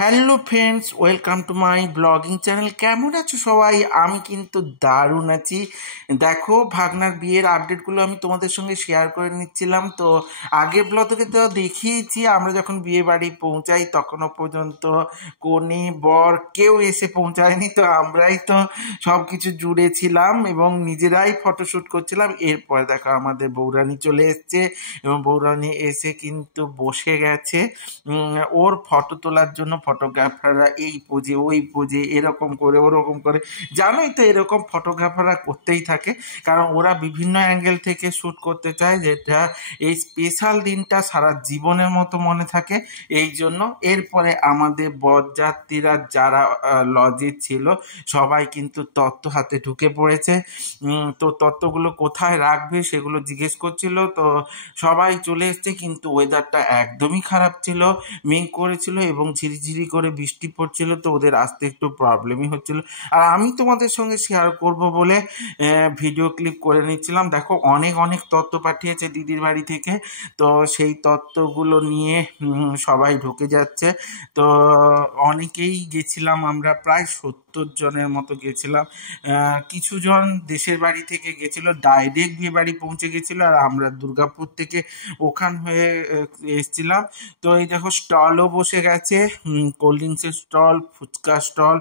Hello friends, welcome to my blogging channel. কেমন আছো সবাই? আমি কিন্তু দারুণ আছি। দেখো, ভাগনার বিয়ের আপডেটগুলো আমি তোমাদের সঙ্গে শেয়ার করে নিচ্ছিলাম। তো আগের ব্লগে তো দেখিয়েছি আমরা যখন বিয়ে বাড়ি পৌঁছাই তখনও পর্যন্ত কনে বর কেউ এসে পৌঁছায়নি, তো আমরাই তো সব কিছু জুড়ে ছিলাম এবং নিজেরাই ফটোশ্যুট করছিলাম। এরপর দেখো আমাদের বৌরানী চলে এসছে এবং বৌরানী এসে কিন্তু বসে গেছে ওর ফটো তোলার জন্য। ফটোগ্রাফাররা এই পোজে ওই পোজে এরকম করে ওরকম করে, জানোই তো এরকম ফটোগ্রাফাররা করতেই থাকে, কারণ ওরা বিভিন্ন অ্যাঙ্গেল থেকে শ্যুট করতে চায়, যেটা এই স্পেশাল দিনটা সারা জীবনের মতো মনে থাকে এই জন্য। এরপরে আমাদের বরযাত্রীরা যারা লজে ছিল সবাই কিন্তু তত্ত্ব হাতে ঢুকে পড়েছে। তো তত্ত্বগুলো কোথায় রাখবে সেগুলো জিজ্ঞেস করছিল। তো সবাই চলে এসছে, কিন্তু ওয়েদারটা একদমই খারাপ ছিল, মেঘ করেছিল এবং ঝিরিঝিরি করে বৃষ্টি পড়ছিল, তো ওদের আসতে একটু প্রবলেমই হচ্ছিল। আর আমি তোমাদের সঙ্গে শেয়ার করব বলে ভিডিও ক্লিপ করে নিচ্ছিলাম। দেখো, অনেক অনেক তত্ত্ব পাঠিয়েছে দিদির বাড়ি থেকে, তো সেই তত্ত্বগুলো নিয়ে সবাই ঢুকে যাচ্ছে। তো অনেকেই গেছিলাম, আমরা প্রায় 70 জনের মতো গেছিলাম। কিছু জন দেশের বাড়ি থেকে গেছিলো, ডাইরেক্ট বিয়ে বাড়ি পৌঁছে গেছিলো, আর আমরা দুর্গাপুর থেকে ওখান হয়ে এসছিলাম। তো এই দেখো, স্টলও বসে গেছে, কোল্ড ড্রিঙ্কসের স্টল, ফুচকা স্টল,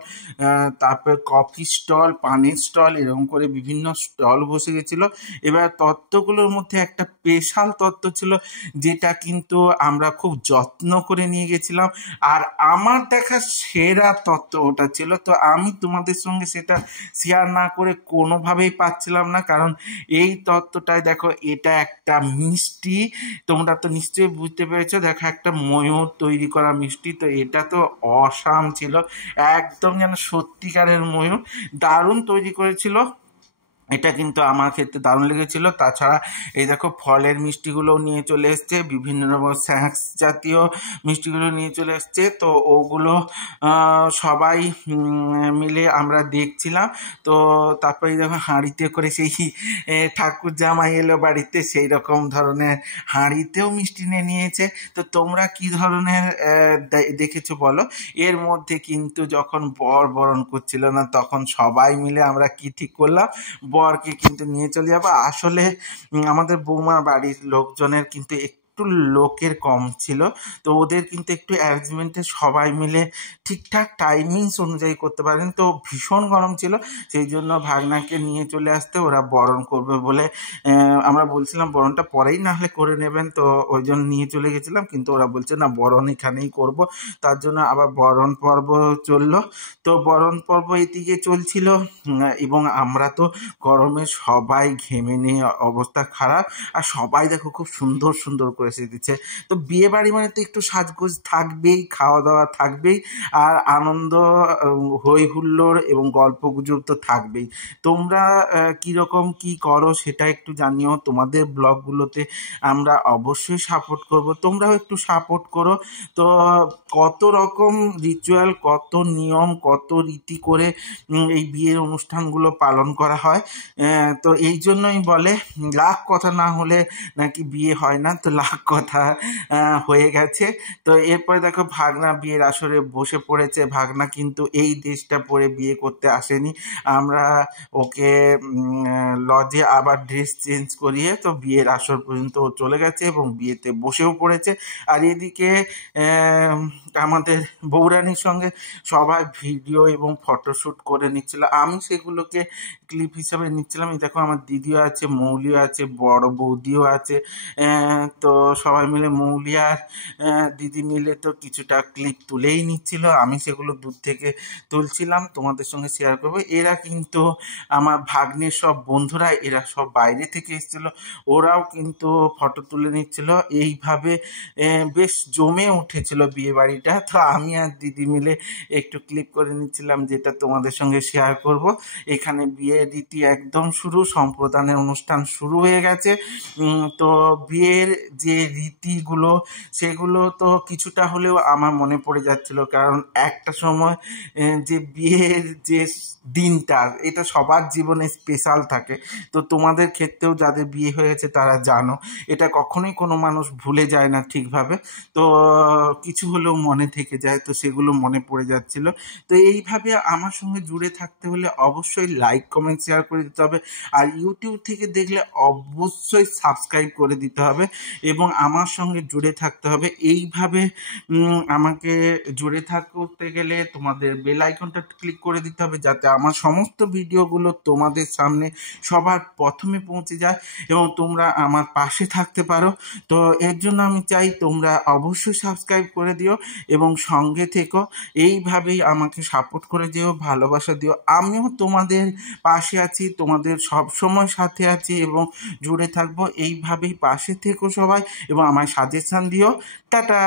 তারপর কফি স্টল, পানের স্টল, এরকম করে বিভিন্ন স্টল বসে গেছিলো। এবার তত্ত্বগুলোর মধ্যে একটা স্পেশাল তত্ত্ব ছিল, যেটা কিন্তু আমরা খুব যত্ন করে নিয়ে গেছিলাম, আর আমার দেখা সেরা তত্ত্ব ওটা ছিল। তো আমি তোমাদের সঙ্গে সেটা শেয়ার না করে কোনোভাবেই পাচ্ছিলাম না, কারণ এই তত্ত্বটায় দেখো, এটা একটা মিষ্টি, তোমরা তো নিশ্চয়ই বুঝতে পেরেছো। দেখো, একটা ময়ূর তৈরি করা মিষ্টি, তো এটা তো অসাম ছিল, একদম যেন সত্যিকারের ময়ূর, দারুণ তৈরি করেছিল। এটা কিন্তু আমার ক্ষেত্রে দারুণ লেগেছিল। তাছাড়া এই দেখো, ফলের মিষ্টিগুলোও নিয়ে চলে এসছে, বিভিন্ন রকম স্ন্যাক্স জাতীয় মিষ্টিগুলো নিয়ে চলে এসছে। তো ওগুলো সবাই মিলে আমরা দেখছিলাম। তো তারপরে দেখো, হাঁড়িতে করে সেই ঠাকুর জামাই এলো বাড়িতে, সেই রকম ধরনের হাঁড়িতেও মিষ্টি নিয়েছে। তো তোমরা কি ধরনের দেখেছো বলো? এর মধ্যে কিন্তু যখন বর বরণ করছিল না, তখন সবাই মিলে আমরা কি ঠিক করলাম, বরকে কিন্তু নিয়ে চলে যাবো। আসলে আমাদের বৌমার বাড়ির লোকজনের কিন্তু একটু লোকের কম ছিল, তো ওদের কিন্তু একটু অ্যারেঞ্জমেন্টে সবাই মিলে ঠিকঠাক টাইমিংস অনুযায়ী করতে পারেন। তো ভীষণ গরম ছিল, সেই জন্য ভাগনাকে নিয়ে চলে আসতে, ওরা বরণ করবে বলে আমরা বলছিলাম বরণটা পরেই না হলে করে নেবেন, তো ওই জন্য নিয়ে চলে গেছিলাম। কিন্তু ওরা বলছে না, বরণ এখানেই করব, তার জন্য আবার বরণ পর্ব চললো। তো বরণ পর্ব এদিকে চলছিল, এবং আমরা তো গরমে সবাই ঘেমে নিয়ে অবস্থা খারাপ, আর সবাই দেখো খুব সুন্দর সুন্দর করে সেজেছে। তো বিয়ে বাড়ি মানে তো একটু সাজগোজ থাকবেই, খাওয়া দাওয়া থাকবেই, আর আনন্দ, হই হুল্লোড় এবং গল্প গুজব তো থাকবেই। তোমরা কীরকম কি করো সেটা একটু জানিও, তোমাদের ব্লগগুলোতে আমরা অবশ্যই সাপোর্ট করব, তোমরাও একটু সাপোর্ট করো। তো কত রকম রিচুয়াল, কত নিয়ম, কত রীতি করে এই বিয়ের অনুষ্ঠানগুলো পালন করা হয়। তো এই জন্যই বলে, লাখ কথা না হলে নাকি বিয়ে হয় না, তো লাখ কথা হয়ে গেছে। তো এরপরে দেখো, ভাগনা বিয়ের আসরে বসে পড়েছে। ভাগনা কিন্তু এই ড্রেসটা পরে বিয়ে করতে আসেনি, আমরা ওকে লজে আবার ড্রেস চেঞ্জ করিয়ে তো বিয়ের আসর পর্যন্ত ও চলে গেছে এবং বিয়েতে বসেও পড়েছে। আর এদিকে আমাদের বৌরানীর সঙ্গে সবাই ভিডিও এবং ফটোশ্যুট করে নিচ্ছিল, আমি সেগুলোকে ক্লিপ হিসাবে নিচ্ছিলাম। এই দেখো, আমার দিদিও আছে, মৌলিও আছে, বড় বৌদিও আছে। তো সবাই মিলে, মৌলি আর দিদি মিলে তো কিছুটা ক্লিপ তুলেই নিচ্ছিল, আমি সেগুলো দূর থেকে তুলছিলাম, তোমাদের সঙ্গে শেয়ার করবো। এরা কিন্তু আমার ভাগ্নের সব বন্ধুরা, এরা সব বাইরে থেকে এসেছিলো, ওরাও কিন্তু ফটো তুলে নিচ্ছিল। এইভাবে বেশ জমে উঠেছিল বিয়ে বাড়িটা। তো আমি আর দিদি মিলে একটু ক্লিপ করে নিচ্ছিলাম, যেটা তোমাদের সঙ্গে শেয়ার করব। এখানে বিয়ের রীতি একদম শুরু, সম্প্রদানের অনুষ্ঠান শুরু হয়ে গেছে। তো বিয়ের যে রীতিগুলো সেগুলো তো কিছুটা হলেও আমার মনে পড়ে যাচ্ছিল, কারণ একটা সময় যে বিয়ের যে দিনটা, এটা সবার জীবনে স্পেশাল থাকে। তো তোমাদের ক্ষেত্রেও যাদের বিয়ে হয়েছে তারা জানো, এটা কখনোই কোনো মানুষ ভুলে যায় না ঠিকভাবে। তো কিছু হলেও মনে থেকে যায়, তো সেগুলো মনে পড়ে যাচ্ছিল। তো এইভাবে আমার সঙ্গে জুড়ে থাকতে হলে অবশ্যই লাইক কমেন্ট শেয়ার করে দিতে হবে, আর ইউটিউব থেকে দেখলে অবশ্যই সাবস্ক্রাইব করে দিতে হবে এবং আমার সঙ্গে জুড়ে থাকতে হবে। এইভাবে আমাকে জুড়ে থাকতে গেলে তোমাদের বেল আইকনটা ক্লিক করে দিতে হবে, যাতে আমার সমস্ত ভিডিওগুলো তোমাদের সামনে সবার প্রথমে পৌঁছে যায় এবং তোমরা আমার পাশে থাকতে পারো। তো এর জন্য আমি চাই তোমরা অবশ্যই সাবস্ক্রাইব করে দিও এবং সঙ্গে থেকো। এইভাবেই আমাকে সাপোর্ট করে দিও, ভালোবাসা দিও। আমিও তোমাদের পাশে আছি, তোমাদের সব সময় সাথে আছি এবং জুড়ে থাকবো। এইভাবেই পাশে থেকো সবাই এবং আমায় সাজেশন দিও। টাটা।